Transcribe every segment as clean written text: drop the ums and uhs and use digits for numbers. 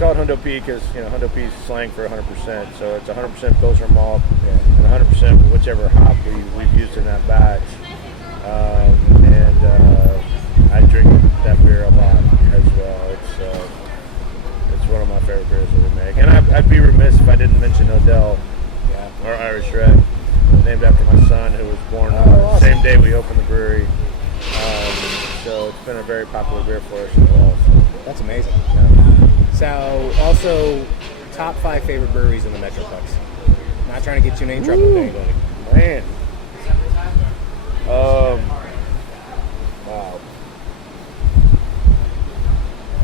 call it Hundo P because Hundo P is slang for 100%. So it's 100% Pilsner malt and 100% whichever hop we've used in that batch. I drink that beer a lot as well. It's one of my favorite beers that we make. And I'd be remiss if I didn't mention Odell, our Irish Red, named after my son who was born the same day we opened the brewery. So it's been a very popular beer for us as well. So. That's amazing. Yeah. So also, top 5 favorite breweries in the Metroplex. Not trying to get you in any trouble with anybody. Man. Wow.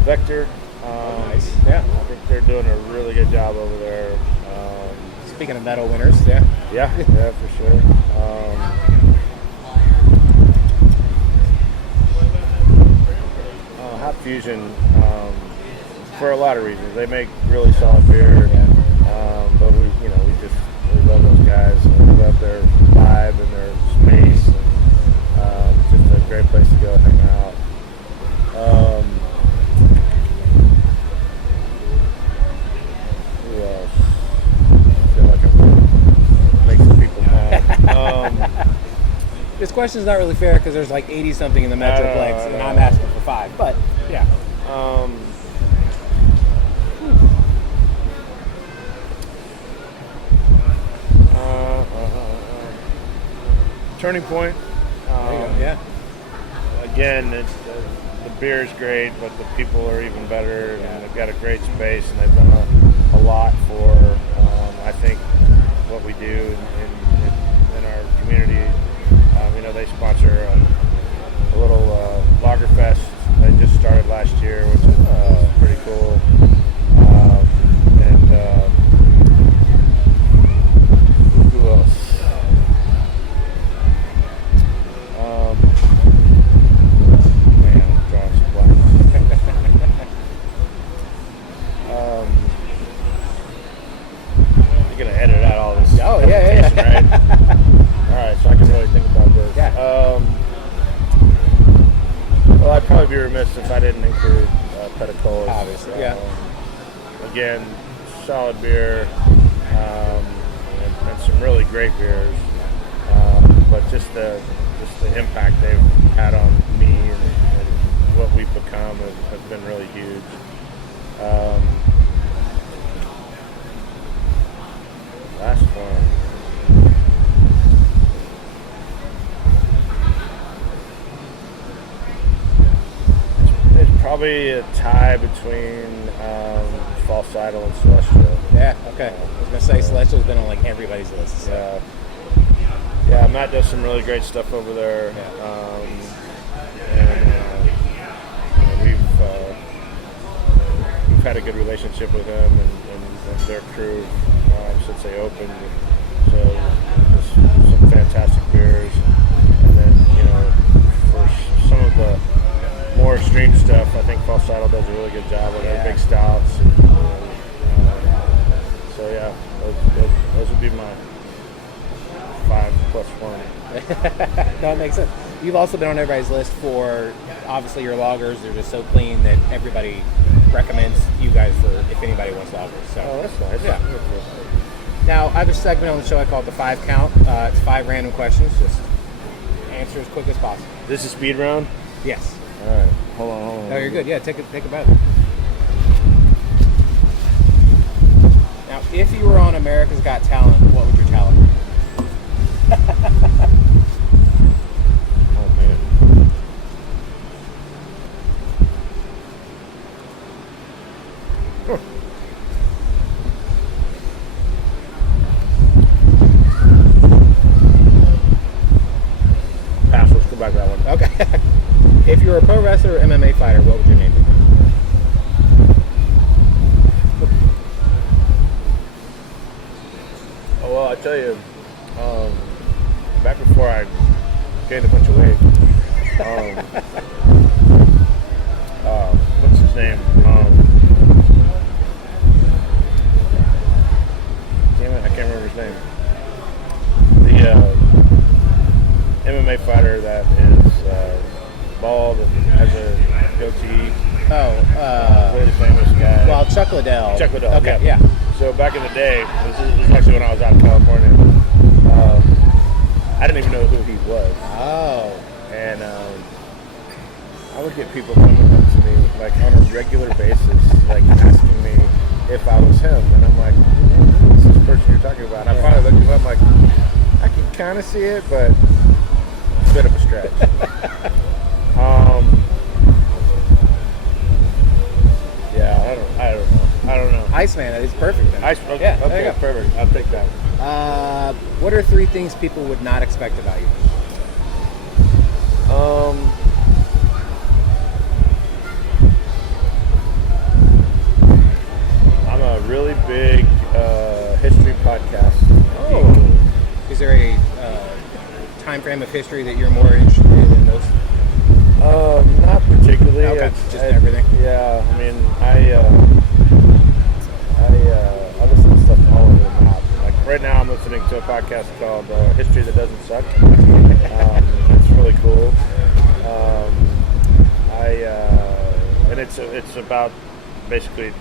Vector. Nice. Yeah. I think they're doing a really good job over there. Speaking of medal winners, yeah. Yeah, for sure. Hop Fusion, for a lot of reasons. They make really solid beer. But we love those guys. And we love their vibe and their space. And it's just a great place to go hang out. Who else? I feel like I'm making some people mad. This question's not really fair because there's like 80 something in the Metroplex, and I'm asking for 5. But yeah. Turning Point. There you go. Yeah. Again, the beer is great, but the people are even better. And they've got a great space, and they've done a lot for, I think, what we do in our community. They sponsor a little lager fest that just started last year, which is pretty cool. Who else? Man, I'm drawing some blanks. You're gonna edit out all this. Oh yeah. Right? All right, so I can really think about this. Yeah. Well, I'd probably be remiss if I didn't include Petacolas. Obviously, yeah. Again, solid beer, and some really great beers. But just the impact they've had on me and what we've become has been really huge. Last one. Probably a tie between False Idol and Celestial. Yeah, okay. I was going to say Celestial's been on like everybody's list. So. Yeah, Matt does some really great stuff over there. We've had a good relationship with him and their crew since they opened. So just some fantastic beers. And then, for some of the more extreme stuff, I think False Idol does a really good job with their big stouts. So yeah, those would be my 5 plus 1. No, it makes sense. You've also been on everybody's list for, obviously, your lagers. They're just so clean that everybody recommends you guys for if anybody wants lagers. So. Oh, that's nice. Yeah. Now, I have a segment on the show I call it the 5 count. It's 5 random questions. Just answer as quick as possible. This is speed round? Yes. All right. Hold on. No, you're good. Yeah, take a bite. Now, if you were on America's Got Talent, what would your talent be? Oh, man. Huh. Pass. Let's go back to that one. Okay. If you were a pro wrestler or MMA fighter, what would your name be? Oh, well, I tell you, back before I gained a bunch of weight, what's his name? Damn it, I can't remember his name. The MMA fighter that is bald and has a goatee. Liddell. Chuck Liddell. Okay, yeah. So back in the day, this is actually when I was out in California. I didn't even know who he was. Oh. And I would get people coming up to me like on a regular basis, like asking me if I was him, and I'm like, "Who's this person you're talking about?" And I finally looked him up, I'm like, I can kind of see it, but it's a bit of a stretch. Yeah, I don't know. Iceman, that is perfect then. Ice, okay, Yeah, there okay, you go. perfect. I'll take that. What are 3 things people would not expect about you? I'm a really big history podcast. Oh. Is there a time frame of history that you're more interested in those? Not particularly. Okay, just everything. Yeah, I mean, I listen to stuff all over the map. Like right now, I'm listening to a podcast called "History That Doesn't Suck." It's really cool. And it's about basically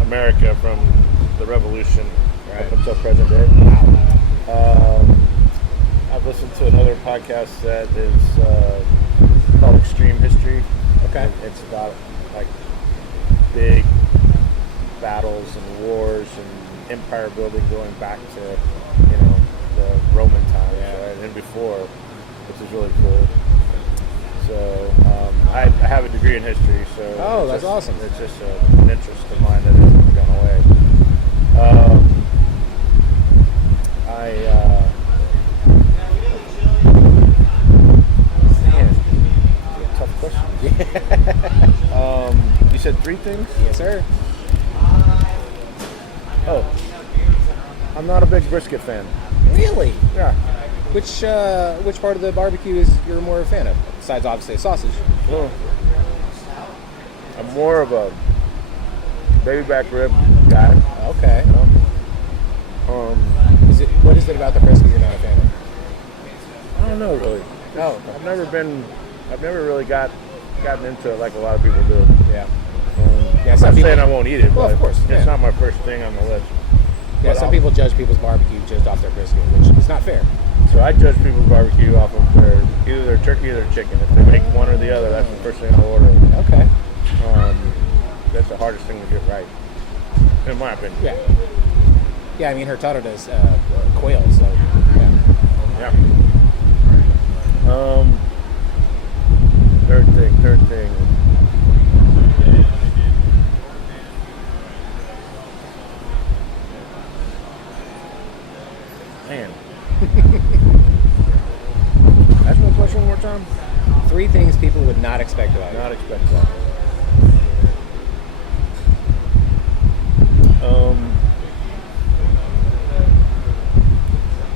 America from the Revolution up until present day. I've listened to another podcast that is called Extreme History. Okay. It's about like big battles and wars and empire building going back to the Roman times, right, and before, which is really cool. So I have a degree in history, so that's awesome. It's just an interest of mine that hasn't gone away. Tough question. You said 3 things? Yes, sir. Oh, I'm not a big brisket fan. Really? Yeah. Which part of the barbecue is you're more a fan of? Besides, obviously, sausage. Well, I'm more of a baby back rib guy. Okay. What is it about the brisket you're not a fan of? I don't know really. Oh, I've never really gotten into it like a lot of people do. Yeah. I'm not saying I won't eat it, well, but of course, it's not my first thing on the list. Yeah, some people judge people's barbecue just off their brisket, which is not fair. So I judge people's barbecue off of either their turkey or their chicken. If they make one or the other, that's the first thing I'll order. Okay. That's the hardest thing to get right, in my opinion. Yeah. Yeah, I mean, Hurtado does quail, so yeah. Third thing. Man. Ask me a question one more time. 3 things people would not expect about you. Not expect that.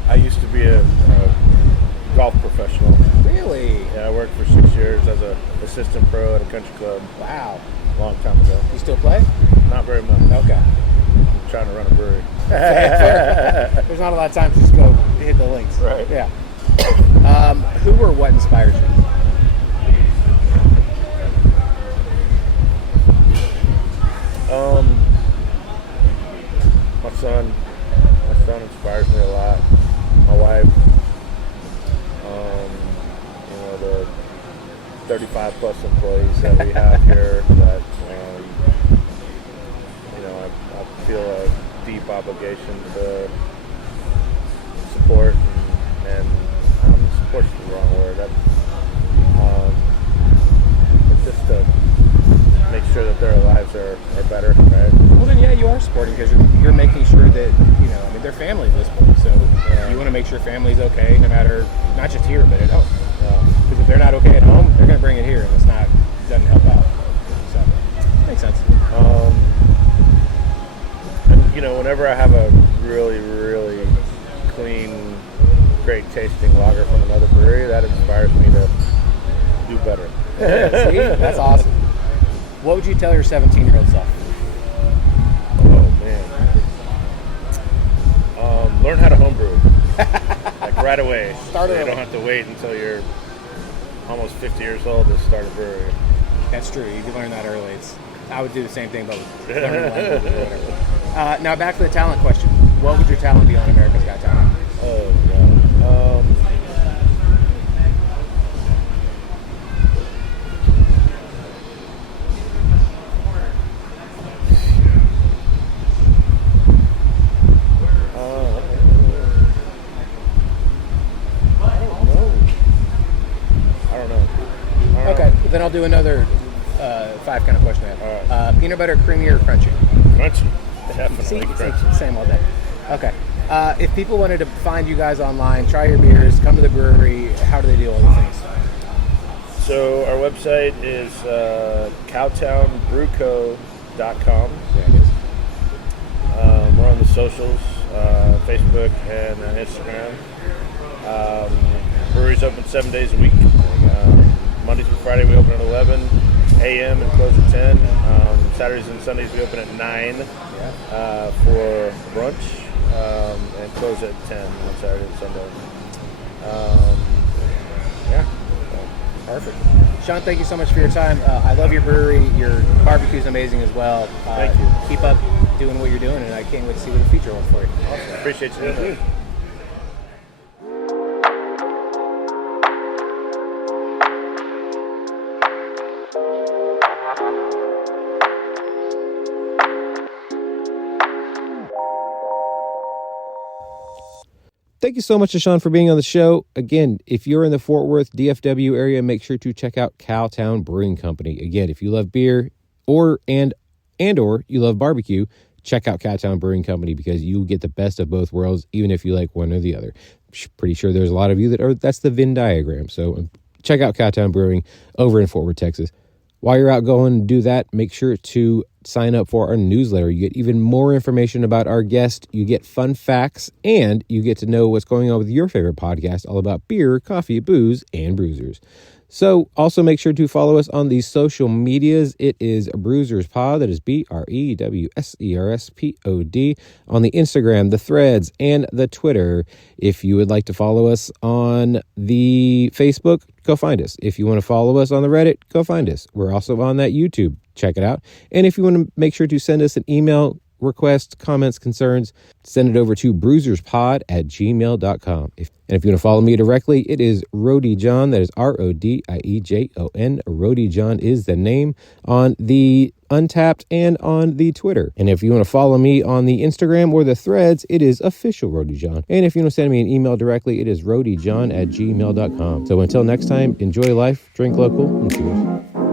I used to be a golf professional. Really? Yeah, I worked for 6 years as an assistant pro at a country club. Wow. A long time ago. You still play? Not very much. Okay. I'm trying to run a brewery. Fair. There's not a lot of time to just go hit the links. Right. Yeah. Who or what inspires you? My son inspires me a lot. My wife, the 35 plus employees that we have here that, I feel a deep obligation to support and support's the wrong word. It's just to make sure that their lives are better, right? Well, then, yeah, you are supporting because you're making sure that, they're family at this point. So you want to make sure family's okay no matter, not just here, but at home. Because if they're not okay at home, they're going to bring it here and doesn't help out. So, makes sense. Whenever I have a really, really clean, great tasting lager from another brewery, that inspires me to do better. Yeah, see? That's awesome. What would you tell your 17-year-old self? Oh, man. Learn how to homebrew. Like right away. Start so early. You don't have to wait until you're almost 50 years old to start a brewery. That's true. You can learn that early. I would do the same thing, but with learning language or whatever. Now back to the talent question. What would your talent be on America's Got Talent? Oh God. I don't know. Okay, then I'll do another 5 kind of question. All right. Peanut butter, creamy, or crunchy? Crunchy. See, Definitely crunchy. same all day. Okay. If people wanted to find you guys online, try your beers, come to the brewery, how do they do all the things? So our website is cowtownbrewco.com. There it is. We're on the socials, Facebook and Instagram. Brewery's open 7 days a week. Monday through Friday we open at 11 a.m. and close at 10. Saturdays and Sundays we open at 9 for brunch and close at 10 on Saturday and Sunday. Perfect. Shawn, thank you so much for your time. I love your brewery. Your barbecue's amazing as well. Thank you. Keep up doing what you're doing, and I can't wait to see what the future holds for you. Awesome. Appreciate you doing that. Thank you so much to Shawn for being on the show. Again, if you're in the Fort Worth, DFW area, make sure to check out Cowtown Brewing Company. Again, if you love beer or you love barbecue, check out Cowtown Brewing Company because you get the best of both worlds, even if you like one or the other. Pretty sure there's a lot of you that's the Venn diagram. So check out Cowtown Brewing over in Fort Worth, Texas. While you're out going to do that, make sure to sign up for our newsletter. You get even more information about our guest. You get fun facts, and you get to know what's going on with your favorite podcast, all about beer, coffee, booze, and Brewsers. So also make sure to follow us on the social medias. It is Brewsers Pod. That is BREWSERSPOD on the Instagram, the Threads, and the Twitter. If you would like to follow us on the Facebook, go find us. If you want to follow us on the Reddit, go find us. We're also on that YouTube. Check it out. And if you want to make sure to send us an email, requests, comments, concerns, send it over to brewserspod@gmail.com. And if you want to follow me directly, it is Roadie John. That is RODIEJON. Roadie John is the name on the Untapped and on the Twitter. And if you want to follow me on the Instagram or the Threads, it is official Roadie John. And if you want to send me an email directly, it is roadiejohn@gmail.com. So until next time, enjoy life, drink local, and cheers.